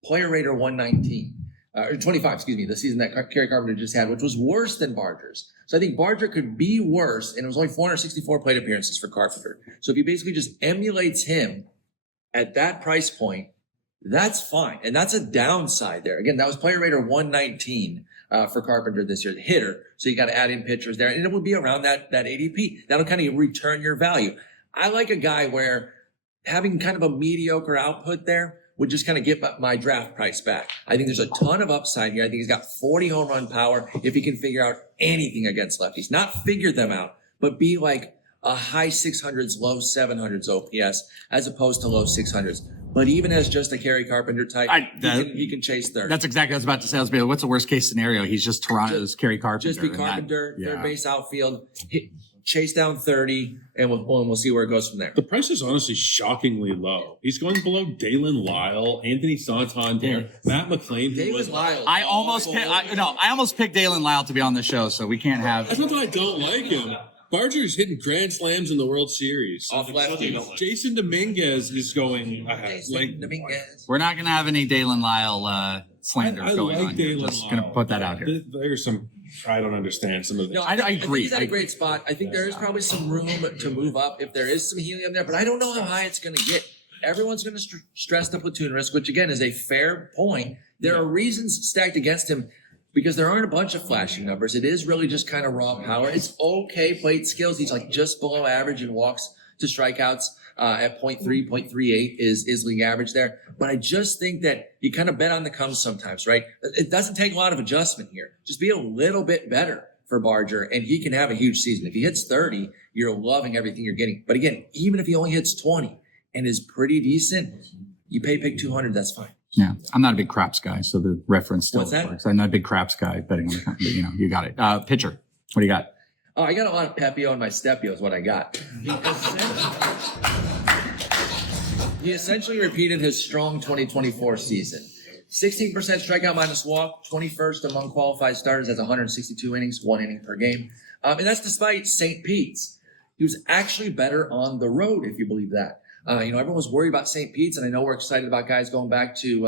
player rater 119, or 25, excuse me, the season that Kerry Carpenter just had, which was worse than Barger's. So I think Barger could be worse, and it was only 464 plate appearances for Carpenter. So if he basically just emulates him at that price point, that's fine. And that's a downside there. Again, that was player rater 119 for Carpenter this year, the hitter. So you got to add in pitchers there, and it would be around that ADP. That'll kind of return your value. I like a guy where having kind of a mediocre output there would just kind of get my draft price back. I think there's a ton of upside here. I think he's got 40 home run power if he can figure out anything against lefties. Not figure them out, but be like a high 600s, low 700s OPS as opposed to low 600s. But even as just a Kerry Carpenter type, he can chase third. That's exactly what I was about to say. I was like, what's the worst case scenario? He's just Toronto's Kerry Carpenter. Just be Carpenter, third base outfield, chase down 30, and we'll see where it goes from there. The price is honestly shockingly low. He's going below Dalen Lyle, Anthony Santander, Matt McLean. Dalen Lyle. I almost picked Dalen Lyle to be on the show, so we can't have. That's not that I don't like him. Barger's hitting grand slams in the World Series. Off lefty. Jason Dominguez is ahead. Dominguez. We're not going to have any Dalen Lyle slander I going like on. Dalen Just Lyle. going to put that out here. There's some. I don't understand some of this. No, I agree. I think he's at a great spot. I think there is probably some room to move up if there is some helium there, but I don't know how high it's going to get. Everyone's going to stress the platoon risk, which again is a fair point. There are reasons stacked against him because there aren't a bunch of flashing numbers. It is really just kind of raw power. It's okay plate skills. He's like just below average in walks to strikeouts at 0.3, 0.38 is league average there. But I just think that you kind of bet on the comes sometimes, right? It doesn't take a lot of adjustment here. Just be a little bit better for Barger, and he can have a huge season. If he hits 30, you're loving everything you're getting. But again, even if he only hits 20 and is pretty decent, you pick 200, that's fine. Yeah, I'm not a big craps guy, so the reference still What's that? works. I'm not a big craps guy betting on the kind, but you got it. Pitcher, what do you got? Oh, I got a lot of Pepiot and my Stepio is what I got. He essentially repeated his strong 2024 season. 16% strikeout minus walk, 21st among qualified starters, has 162 innings, 1 inning per game. And that's despite St. Pete's. He was actually better on the road, if you believe that. Everyone was worried about St. Pete's, and I know we're excited about guys going back to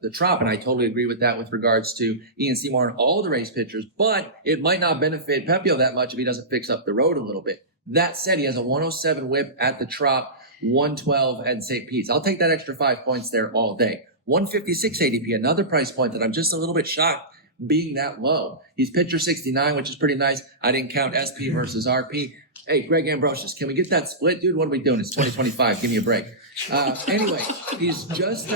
the Trop, and I totally agree with that with regards to Ian Seymour and all the race pitchers, but it might not benefit Pepiot that much if he doesn't fix up the road a little bit. That said, he has a 107 whip at the Trop, 112 at St. Pete's. I'll take that extra 5 points there all day. 156 ADP, another price point that I'm just a little bit shocked being that low. He's pitcher 69, which is pretty nice. I didn't count SP versus RP. Hey, Greg Ambrosius, can we get that split, dude? What are we doing? It's 2025. Give me a break. Anyway, he's just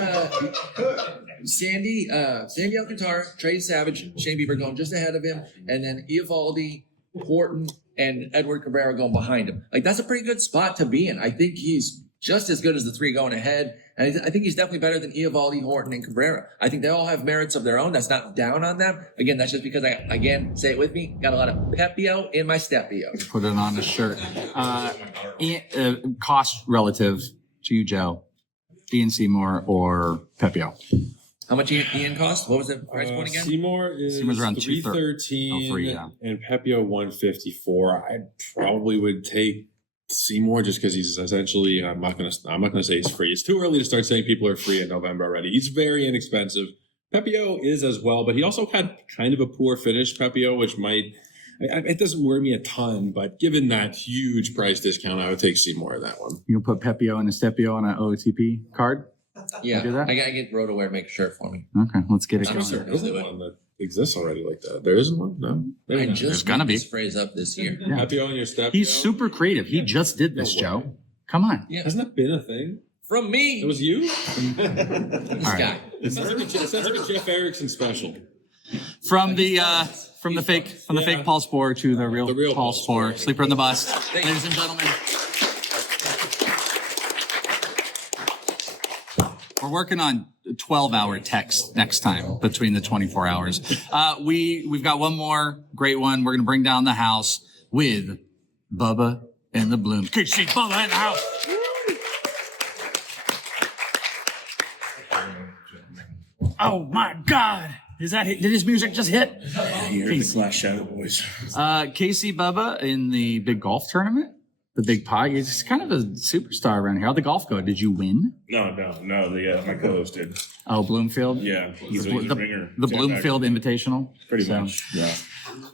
Sandy Alcantara, Trey Savage, Shane Bieber going just ahead of him, and then Eovaldi, Horton, and Edward Cabrera going behind him. Like, that's a pretty good spot to be in. I think he's just as good as the three going ahead. And I think he's definitely better than Eovaldi, Horton, and Cabrera. I think they all have merits of their own. That's not down on them. Again, that's just because say it with me, got a lot of Pepiot in my Stepio. Put it on the shirt. Cost relative to you, Joe? Ian Seymour or Pepiot? How much Ian cost? What was the price point again? Seymour's around 313 3. Yeah. and Pepiot 154. I probably would take Seymour just because he's essentially, I'm not gonna say he's free. It's too early to start saying people are free in November already. He's very inexpensive. Pepiot is as well, but he also had kind of a poor finish, Pepiot, which might, it doesn't worry me a ton, but given that huge price discount, I would take Seymour in that one. You'll put Pepiot and Estepio on an OTP card? Yeah, Do that? I gotta get Roto to make a shirt for me. Okay, let's get it I'm going. sure. There isn't one that exists already like that. There isn't one? No. Maybe I not. just gonna made be. this phrase up this year. Yeah. Pepiot on your step. He's super creative. He just did this, No way. Joe. Come on. Yeah, Hasn't that been a thing? from me. It was you? This All right. guy. It sounds like a Jeff Erickson special. From the fake Paul Sporer to the real The real Paul Paul Sporer. Sporer. Sleeper in the bust. Thank you. Ladies and gentlemen. We're working on 12-hour text next time between the 24 hours. We've got one more great one. We're going to bring down the house with Bubba and the Blooms. KC Bubba in the house. Oh my God. Did his music just hit? You're the Glass Shadow Boys. KC Bubba in the big golf tournament. The big pie. He's kind of a superstar around here. How'd the golf go? Did you win? No. My co-host did. Oh, Bloomfield? Yeah, he's a The ringer. The Jack Bloomfield Invitational? Pretty So- much. Yeah.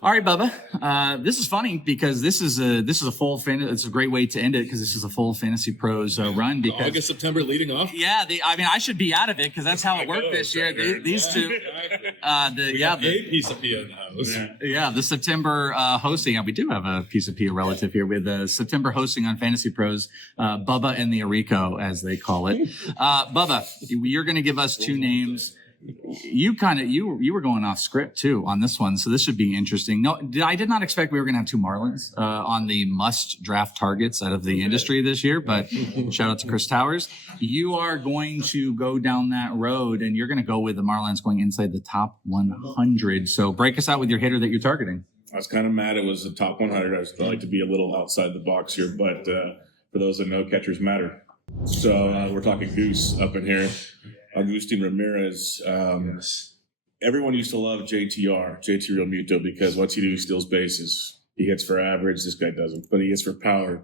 All right, Bubba. This is funny because this is a full it's a great way to end it because this is a full Fantasy Pros run because August, September leading off. yeah, I should be out of it because that's how it worked this year. These two, A piece of Pia in the house. the September hosting. We do have a piece of Pia relative here with September hosting on Fantasy Pros, Bubba and the Orrico, as they call it. Bubba, you're going to give us two names. You were going off script too on this one, so this should be interesting. No, I did not expect we were going to have two Marlins on the must draft targets out of the industry this year. But shout out to Chris Towers. You are going to go down that road, and you're going to go with the Marlins going inside the top 100. So break us out with your hitter that you're targeting. I was kind of mad it was the top 100. I like to be a little outside the box here, but for those that know, catchers matter. So we're talking Goose up in here. Augustine Ramirez. Everyone used to love JT Realmuto, because what's he do? He steals bases. He hits for average. This guy doesn't, but he hits for power.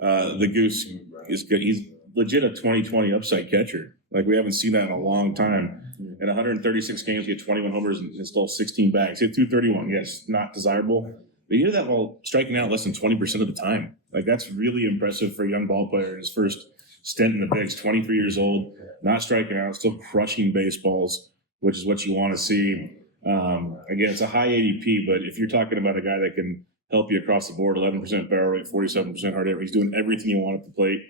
The Goose is good. He's legit a 2020 upside catcher. Like, we haven't seen that in a long time. In 136 games, he had 21 homers and stole 16 bags. He had 231. Yes, not desirable. But he did that while striking out less than 20% of the time. Like, that's really impressive for a young ball player in his first stint in the bigs. 23 years old, not striking out, still crushing baseballs, which is what you want to see. Again, it's a high ADP, but if you're talking about a guy that can help you across the board, 11% barrel rate, 47% hard hit rate, he's doing everything you want at the plate.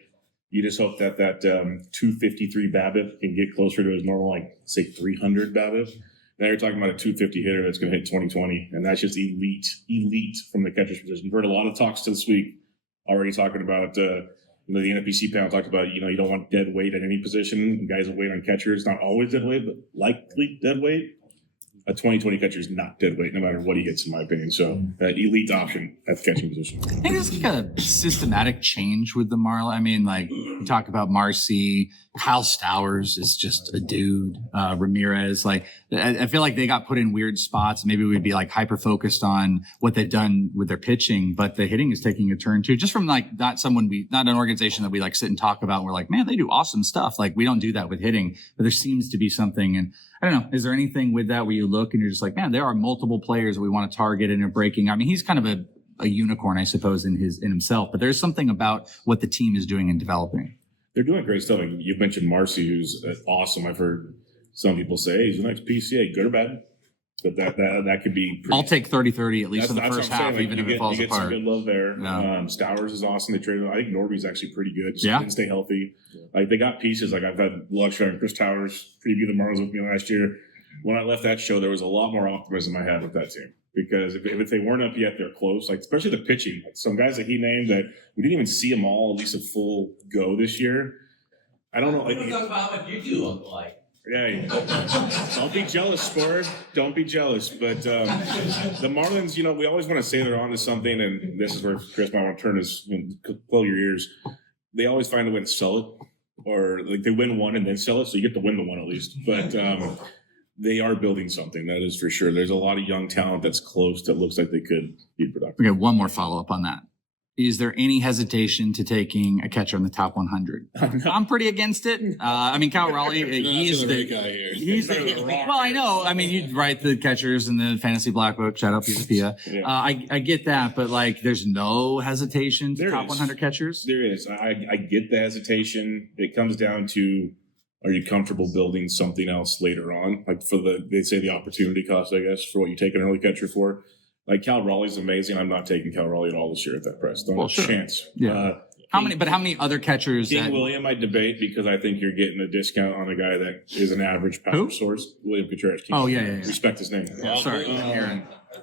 You just hope that 253 BABIP can get closer to his normal, like, say, 300 BABIP. Now you're talking about a 250 hitter that's going to hit 2020, and that's just elite from the catcher's position. You've heard a lot of talks this week already talking about, the NFBC panel talked about, you don't want dead weight at any position. Guys that wait on catchers, not always dead weight, but likely dead weight. A 2020 catcher is not dead weight, no matter what he hits, in my opinion. So that elite option at the catching position. I think there's like a systematic change with the Marlins. I mean, like, you talk about Marsee, Kyle Stowers is just a dude. Ramirez, like, I feel like they got put in weird spots. Maybe we'd be like hyper focused on what they've done with their pitching, but the hitting is taking a turn too. Just from like not an organization that we like sit and talk about. And we're like, man, they do awesome stuff. Like, we don't do that with hitting, but there seems to be something. And I don't know, is there anything with that where you look and you're just like, man, there are multiple players that we want to target and are breaking? I mean, he's kind of a unicorn, I suppose, in himself, but there's something about what the team is doing and developing. They're doing great stuff. Like, you've mentioned Marsee, who's awesome. I've heard some people say, hey, he's the next PCA, good or bad. But that could be pretty. I'll take 30-30 at least in the That's first what I'm half, saying. even Like, if it falls you get some apart. good love there. Yeah. Stowers is awesome. They traded. I think Norby's actually pretty good. Just Yeah. didn't stay healthy. Like, they got pieces. Like, I've had luxury on Chris Towers preview the Marlins with me last year. When I left that show, there was a lot more optimism I had with that team, because if they weren't up yet, they're close. Like, especially the pitching. Like, some guys that he named that we didn't even see them all at least a full go this year. I don't know. We're talking about how much you two look like. Yeah, don't be jealous, Sporer. Don't be jealous. But the Marlins, we always want to say they're onto something, and this is where Chris might want to turn his, pull your ears. They always find a way to sell it. or like they win one and then sell it, so you get to win the one at least. But they are building something, that is for sure. There's a lot of young talent that's close that looks like they could be productive. Okay, one more follow-up on that. Is there any hesitation to taking a catcher in the top 100? I'm pretty against it. I mean, Cal Raleigh, he's the guy here. He's well, I know. I mean, you write the catchers in the fantasy black book. Shout out Pepiot. Yeah. I get that, but like, there's no hesitation to There top is. 100 catchers. There is. I get the hesitation. It comes down to, are you comfortable building something else later on? Like they say the opportunity cost, I guess, for what you take an early catcher for. Like Cal Raleigh's amazing. I'm not taking Cal Raleigh at all this year at that price. Don't have a chance. Yeah. How many other catchers? King William, I debate because I think you're getting a discount on a guy that is an average power Who? source. William Contreras. Oh, yeah. Respect his name. Sorry.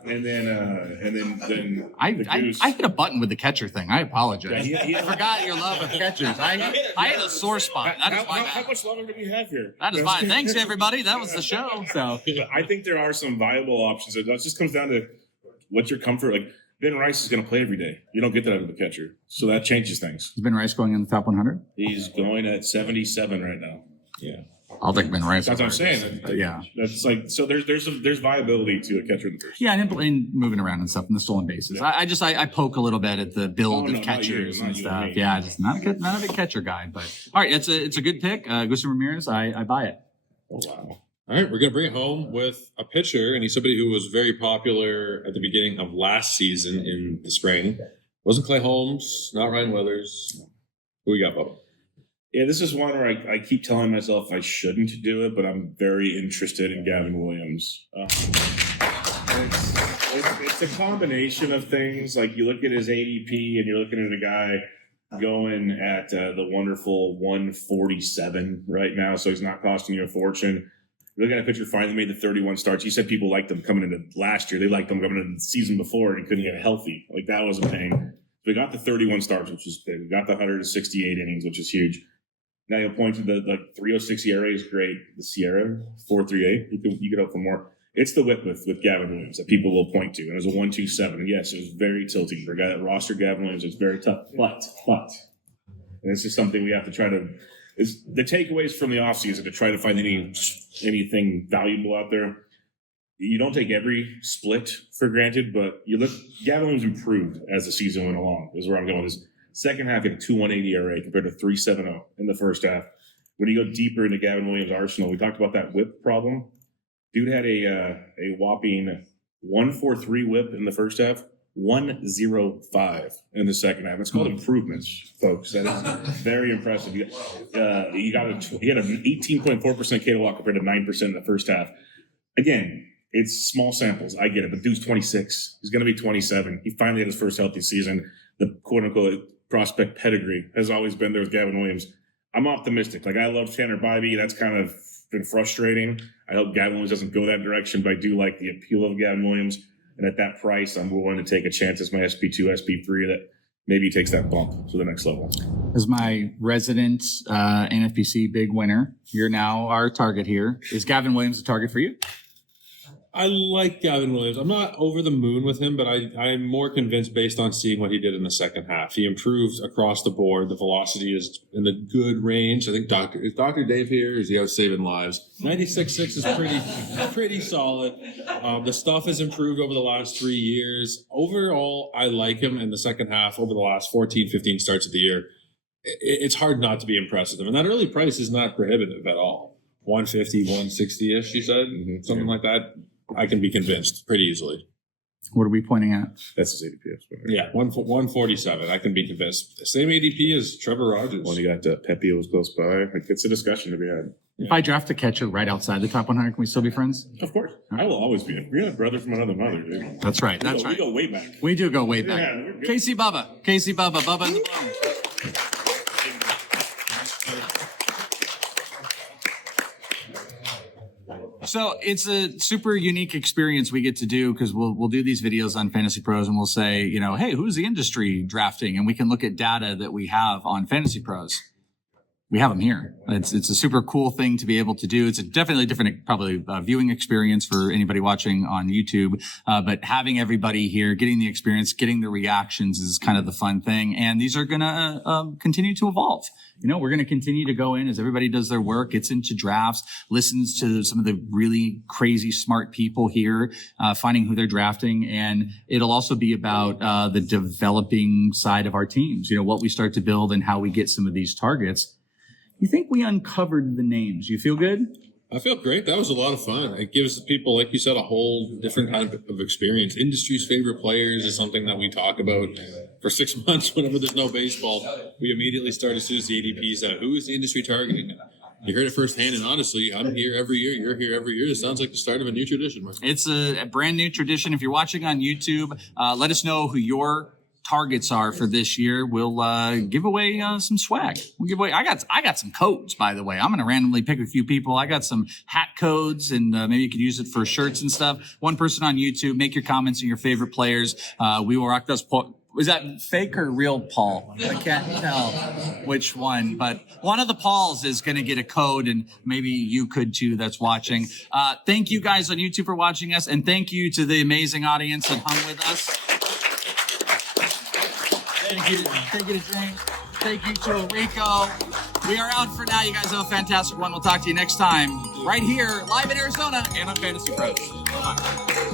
And then I Deuce. hit a button with the catcher thing. I apologize. Yeah. I forgot your love of catchers. I had a sore spot. That is my How bad. much longer do we have here? That is fine. Thanks, everybody. That was the show. So I think there are some viable options. It just comes down to what's your comfort. Like Ben Rice is going to play every day. You don't get that out of a catcher, so that changes things. has Ben Rice going in the top 100? He's going at 77 right now. Yeah, I'll take Ben Rice. that's what I'm saying. Yeah. That's like so. There's viability to a catcher in the first. Yeah, and moving around and stuff in the stolen bases. I poke a little bit at the build Oh, no, of not you, catchers not and you stuff. and me. Yeah, just not a big catcher guy. But all right, it's a good pick. Augustin Ramirez, I buy it. Oh wow. All right, we're going to bring it home with a pitcher, and he's somebody who was very popular at the beginning of last season in the spring. Wasn't Clay Holmes, not Ryan Weathers. Who we got, Bubba? Yeah, this is one where I keep telling myself I shouldn't do it, but I'm very interested in Gavin Williams. It's a combination of things. Like you look at his ADP, and you're looking at a guy going at the wonderful 147 right now, so he's not costing you a fortune. Look at a pitcher finally made the 31 starts. You said people liked him coming into last year. They liked him coming into the season before, and he couldn't get healthy. Like that was a pain. So we got the 31 starts, which is big. We got the 168 innings, which is huge. Now you'll point to the 306 ERA is great. The Sierra 4.38. You could hope for more. It's the whip with Gavin Williams that people will point to, and it was a 1.27. And yes, it was very tilting for a guy that roster Gavin Williams. It's very tough, but and this is something we have to try to. Is the takeaways from the offseason to try to find anything valuable out there. You don't take every split for granted, but you look. Gavin Williams improved as the season went along. Is where I'm going with this. Second half, he had a 2.18 ERA compared to 3.70 in the first half. When you go deeper into Gavin Williams' arsenal, we talked about that whip problem. Dude had a whopping 1.43 whip in the first half, 1.05 in the second half. It's called improvements, folks. That is very impressive. He had an 18.4% K to walk compared to 9% in the first half. Again, it's small samples. I get it, but dude's 26. He's going to be 27. He finally had his first healthy season. The quote unquote prospect pedigree has always been there with Gavin Williams. I'm optimistic. Like I love Tanner Bybee. That's kind of been frustrating. I hope Gavin Williams doesn't go that direction, but I do like the appeal of Gavin Williams. And at that price, I'm willing to take a chance as my SP2, SP3 that maybe takes that bump to the next level. As my resident NFBC big winner, you're now our target here. Is Gavin Williams a target for you? I like Gavin Williams. I'm not over the moon with him, but I'm more convinced based on seeing what he did in the second half. He improved across the board. The velocity is in the good range. I think is Dr. Dave here? Is he out saving lives? 96.6 is pretty solid. The stuff has improved over the last 3 years. Overall, I like him in the second half over the last 14, 15 starts of the year. It's hard not to be impressed with him. And that early price is not prohibitive at all. 150, 160-ish, you said? Something like that. I can be convinced pretty easily. What are we pointing at? That's his ADP. Yeah, 147. I can be convinced. The same ADP as Trevor Rogers. When you got Pepiot was close by, like, it's a discussion to be had. If I draft a catcher right outside the top 100, can we still be friends? Of course. I will always be. We're brother from another mother, dude. That's right. That's We right. go way back. We do go way back. Yeah, we're good. Casey Bubba in the bloom. So it's a super unique experience we get to do because we'll do these videos on Fantasy Pros and we'll say, you know, hey, who's the industry drafting? And we can look at data that we have on Fantasy Pros. we have them here. It's a super cool thing to be able to do. It's a definitely different, probably viewing experience for anybody watching on YouTube. But having everybody here, getting the experience, getting the reactions is kind of the fun thing. And these are going to continue to evolve. You know, we're going to continue to go in as everybody does their work, gets into drafts, listens to some of the really crazy smart people here, finding who they're drafting. And it'll also be about the developing side of our teams, you know, what we start to build and how we get some of these targets. You think we uncovered the names? You feel good? I feel great. That was a lot of fun. It gives people, like you said, a whole different kind of experience. Industry's favorite players is something that we talk about for 6 months whenever there's no baseball. We immediately start as soon as the ADP's out. Who is the industry targeting? You heard it firsthand, and honestly, I'm here every year. You're here every year. It sounds like the start of a new tradition. It's a brand new tradition. If you're watching on YouTube, let us know who your targets are for this year. We'll give away some swag. We'll give away. I got some codes, by the way. I'm going to randomly pick a few people. I got some hat codes, and maybe you could use it for shirts and stuff. One person on YouTube. Make your comments on your favorite players. We will rock those. Was that fake or real Paul? I can't tell which one, but one of the Pauls is going to get a code, and maybe you could too that's watching. Thank you guys on YouTube for watching us, and thank you to the amazing audience that hung with us. Thank you to James. Thank you to Orrico. We are out for now. You guys have a fantastic one. We'll talk to you next time right here, live in Arizona and on Fantasy Pros. Bye.